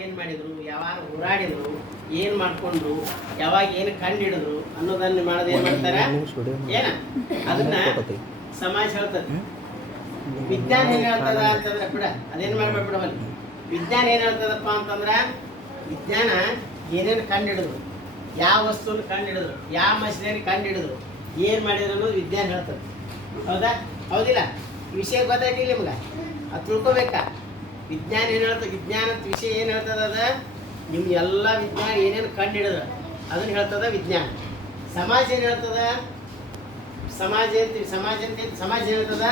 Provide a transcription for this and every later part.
ಏನು ಮಾಡಿದ್ರು ಯಾವಾಗ ಹೋರಾಡಿದ್ರು ಏನು ಮಾಡ್ಕೊಂಡ್ರು ಯಾವಾಗ ಏನು ಕಂಡು ಹಿಡಿದ್ರು ಅನ್ನೋದನ್ನ ಮಾಡೋದು ಏನು ಮಾಡ್ತಾರೆ? ಏನ? ಅದನ್ನ ಸಮಾಜ ಹೇಳ್ತದೆ. ವಿಜ್ಞಾನ ಏನ್ ಹೇಳ್ತದ ಅಂತಂದ್ರೆ ಕೂಡ ಅದೇನ್ ಮಾಡ್ಬೇಡ ಬಿಡವಲ್ಲ ವಿಜ್ಞಾನ ಏನ್ ಹೇಳ್ತದಪ್ಪ ಅಂತಂದ್ರ ವಿಜ್ಞಾನ ಏನೇನು ಕಂಡಿಡಿದ್ರು ಯಾವ ವಸ್ತುನ ಕಂಡಿಡಿದ್ರು ಯಾವ ಮಷಿನರಿ ಕಂಡಿಡಿದ್ರು ಏನು ಏನ್ ಮಾಡಿದ್ರು ಅನ್ನೋದು ವಿಜ್ಞಾನ ಹೇಳ್ತದೆ. ಹೌದಾ? ಹೌದಿಲ್ಲ? ವಿಷಯ ಗೊತ್ತಾಗಿಲ್ಲ ನಿಮ್ಗೆ? ಅದು ತಿಳ್ಕೊಬೇಕಾ? ವಿಜ್ಞಾನ ಏನು ಹೇಳ್ತದೆ? ವಿಜ್ಞಾನದ ವಿಷಯ ಏನು ಹೇಳ್ತದ ಅದ? ನಿಮ್ಮ ಎಲ್ಲ ವಿಜ್ಞಾನ ಏನೇನು ಕಂಡು ಹಿಡಿದ, ಅದನ್ನ ಹೇಳ್ತದ ವಿಜ್ಞಾನ. ಸಮಾಜ ಏನು ಹೇಳ್ತದ? ಸಮಾಜ ಅಂತೀವಿ ಸಮಾಜ ಅಂತ ಸಮಾಜ ಹೇಳ್ತದ?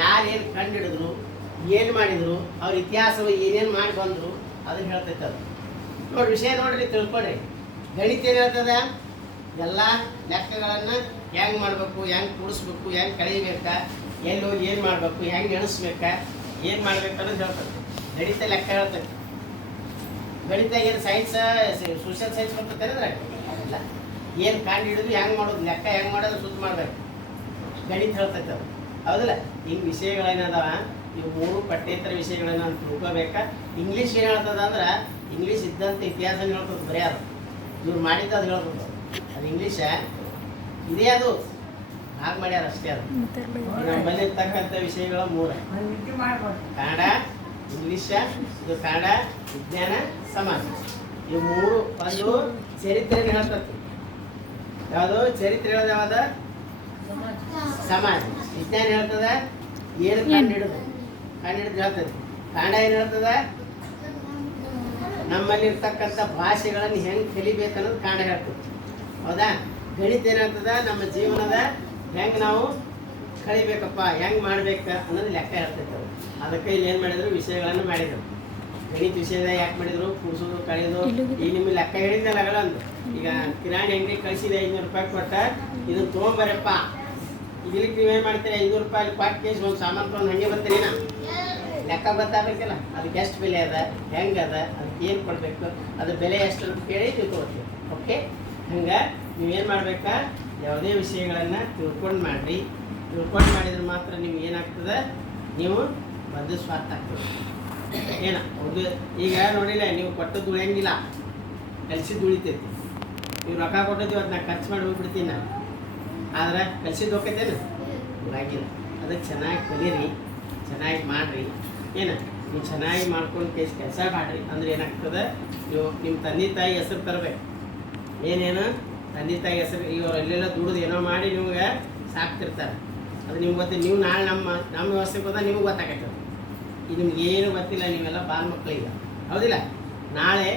ಯಾರು ಏನು ಕಂಡು ಹಿಡಿದ್ರು, ಏನು ಮಾಡಿದ್ರು, ಅವ್ರ ಇತಿಹಾಸ ಏನೇನು ಮಾಡಿ ಬಂದರು, ಅದನ್ನು ಹೇಳ್ತೈತೆ ಅದು. ನೋಡಿ ವಿಷಯ ನೋಡ್ರಿ ತಿಳ್ಕೊಡ್ರಿ ಗಣಿತ ಏನು ಹೇಳ್ತದ? ಎಲ್ಲ ಲೆಕ್ಕಗಳನ್ನು ಹೆಂಗೆ ಮಾಡಬೇಕು, ಹೆಂಗೆ ಕೂಡಿಸ್ಬೇಕು, ಹೆಂಗೆ ಕಳೀಬೇಕಾ ಎಲ್ಲಿ ಹೋಗಿ ಏನು ಮಾಡಬೇಕು, ಹೆಂಗೆ ಎಣಿಸ್ಬೇಕಾ ಏನು ಮಾಡ್ಬೇಕು ಅನ್ನೋದು ಹೇಳ್ತದೆ ಗಣಿತ ಲೆಕ್ಕ ಹೇಳ್ತದೆ ಗಣಿತ ಏನು ಸೈನ್ಸ್ ಸೋಷಿಯಲ್ ಸೈನ್ಸ್ ಬರ್ತದೆ ಅಂದ್ರೆ ಅಲ್ಲ. ಏನು ಕಂಡು ಹಿಡಿದು ಹೆಂಗೆ ಮಾಡೋದು, ಲೆಕ್ಕ ಹೆಂಗೆ ಮಾಡೋದು ಸುದ್ದಿ ಮಾಡ್ಬೇಕು. ಗಣಿತ ಹೇಳ್ತೈತೆ ಅದು. ಹೌದಲ್ಲ? ಹಿಂಗೆ ವಿಷಯಗಳೇನದಾವ ಇವು ಮೂರು ಪಠ್ಯೇತರ ವಿಷಯಗಳನ್ನ ತಿಳ್ಕೊಬೇಕಾ. ಇಂಗ್ಲೀಷ್ ಏನು ಹೇಳ್ತದ ಅಂದ್ರೆ ಇಂಗ್ಲೀಷ್ ಇದ್ದಂಥ ಇತಿಹಾಸ ಹೇಳ್ತದೆ ಬರೀ ಅದು. ಇವ್ರು ಮಾಡಿದ್ದು ಅದು ಹೇಳ್ತದೆ. ಅದು ಇಂಗ್ಲೀಷ ಇದೇ ಅದು. ಹಾಗೆ ಮಾಡ್ಯಾರ ಅಷ್ಟೇ ಅದು. ನಮ್ಮಲ್ಲಿ ಇರ್ತಕ್ಕಂಥ ವಿಷಯಗಳು ಮೂರು. ಕನ್ನಡ ಇಂಗ್ಲಿಷ ಇದು ಕನ್ನಡ ವಿಜ್ಞಾನ ಸಮಾಜ. ಈ ಮೂರು ಒಂದು ಚರಿತ್ರೆ ಹೇಳ್ತದೆ ಯಾವುದು? ಚರಿತ್ರೆ ಹೇಳೋದು ಯಾವ್ದ? ಸಮಾಜ. ವಿಜ್ಞಾನ ಹೇಳ್ತದ ಏನು ಕಂಡು ಹಿಡಿದು? ಕಂಡು ಹಿಡಿದು ಹೇಳ್ತದೆ. ಕನ್ನಡ ಏನು ಹೇಳ್ತದ? ನಮ್ಮಲ್ಲಿ ಇರ್ತಕ್ಕಂಥ ಭಾಷೆಗಳನ್ನು ಹೆಂಗೆ ಕಲಿಬೇಕನ್ನೋದು ಕನ್ನಡ ಹೇಳ್ತದೆ. ಹೌದಾ? ಗಣಿತ ಏನಾಗ್ತದ ನಮ್ಮ ಜೀವನದ ಹೆಂಗೆ ನಾವು ಕಳಿಬೇಕಪ್ಪ ಹೆಂಗೆ ಮಾಡ್ಬೇಕು ಅನ್ನೋದು ಲೆಕ್ಕ ಇರ್ತೈತೆ ಅದು. ಅದಕ್ಕೆ ಇಲ್ಲಿ ಏನು ಮಾಡಿದ್ರು? ವಿಷಯಗಳನ್ನು ಮಾಡಿದರು. ಗಣಿತ ವಿಷಯದ ಯಾಕೆ ಮಾಡಿದ್ರು? ಕೂಡಿಸೋದು ಕಳೆಯೋದು ಈಗ ನಿಮಗೆ ಲೆಕ್ಕ ಹೇಳಿದ್ದಲ್ಲ ಲಗಳಂದು ಈಗ ಕಿರಾಣಿ ಅಂಗಡಿ ಕಳಿಸಿದೆ ಐನೂರು ರೂಪಾಯಿ ಕೊಟ್ಟ ಇದನ್ನ ತೊಗೊಂಬರಪ್ಪ. ಇದಕ್ಕೆ ನೀವು ನೀವೇನು ಮಾಡ್ತೀರಿ? ಐನೂರು ರೂಪಾಯಿ ಅಲ್ಲಿ ಕೊಟ್ಟು ಕೇಸ್ ಒಂದು ಸಾಮಾನು ತೊಗೊಂಡು ಹಂಗೆ ಬರ್ತೀರಿ ನಾ ಲೆಕ್ಕ ಗೊತ್ತಾಗಬೇಕಲ್ಲ. ಅದಕ್ಕೆ ಎಷ್ಟು ಬೆಲೆ ಅದ? ಹೆಂಗೆ ಅದ? ಅದಕ್ಕೆ ಏನು ಕೊಡಬೇಕು? ಅದ್ರ ಬೆಲೆ ಎಷ್ಟು ಅಂತ ಕೇಳಿ ತಿಳ್ಕೊಳ್ತೀವಿ. ಓಕೆ ಹಂಗೆ ನೀವೇನು ಮಾಡ್ಬೇಕಾ? ಯಾವುದೇ ವಿಷಯಗಳನ್ನು ತಿಳ್ಕೊಂಡು ಮಾಡಿರಿ. ತಿಳ್ಕೊಂಡು ಮಾಡಿದ್ರೆ ಮಾತ್ರ ನಿಮ್ಗೆ ಏನಾಗ್ತದೆ? ನೀವು ಬಂದು ಸ್ವಾರ್ಥ ಆಗ್ತದೆ. ಏನ? ಹೌದು ಈಗ ನೋಡಿಲ್ಲ, ನೀವು ಕೊಟ್ಟದ್ದು ಉಳಿಯಂಗಿಲ್ಲ. ಕಲ್ಸಿದ್ದು ಉಳಿತೈತಿ. ನೀವು ರೊಕ್ಕ ಕೊಟ್ಟಿದ್ದೀವಿ, ಅದನ್ನ ಖರ್ಚು ಮಾಡಿ ಹೋಗ್ಬಿಡ್ತೀನಿ? ನಾನು ಆದ್ರೆ ಕಲ್ಸಿದ್ದು ಹೋಗ್ತೈತೇನು? ಉಳಾಗಿಲ್ಲ ಅದಕ್ಕೆ ಚೆನ್ನಾಗಿ ಕಲೀರಿ ಚೆನ್ನಾಗಿ ಮಾಡಿರಿ. ಏನು? ನೀವು ಚೆನ್ನಾಗಿ ಮಾಡ್ಕೊಂಡು ಕೇಸ್ ಕೆಲಸ ಮಾಡಿರಿ. ಅಂದ್ರೆ ಏನಾಗ್ತದೆ? ನೀವು ನಿಮ್ಮ ತಂದೆ ತಾಯಿ ಹೆಸರು ತರಬೇಕು. ಏನೇನು? ತಂದೆ ತಾಯಿ ಹೆಸರು, ಇವರು ಅಲ್ಲೆಲ್ಲ ದುಡಿದು ಏನೋ ಮಾಡಿ ನಿಮಗೆ ಸಾಕ್ತಿರ್ತಾರೆ. ಅದು ನಿಮ್ಗೆ ಗೊತ್ತಿ, ನೀವು ನಾಳೆ ನಮ್ಮ ನಮ್ಮ ವ್ಯವಸ್ಥೆಗೆ ಹೋದಾಗ ನಿಮ್ಗೆ ಗೊತ್ತಾಗತ್ತೆ ಇದು ನಿಮ್ಗೆ ಏನು ಗೊತ್ತಿಲ್ಲ, ನೀವೆಲ್ಲ ಬಾಲ್ ಮಕ್ಕಳಿಲ್ಲ ಹೌದಿಲ್ಲ? ನಾಳೆ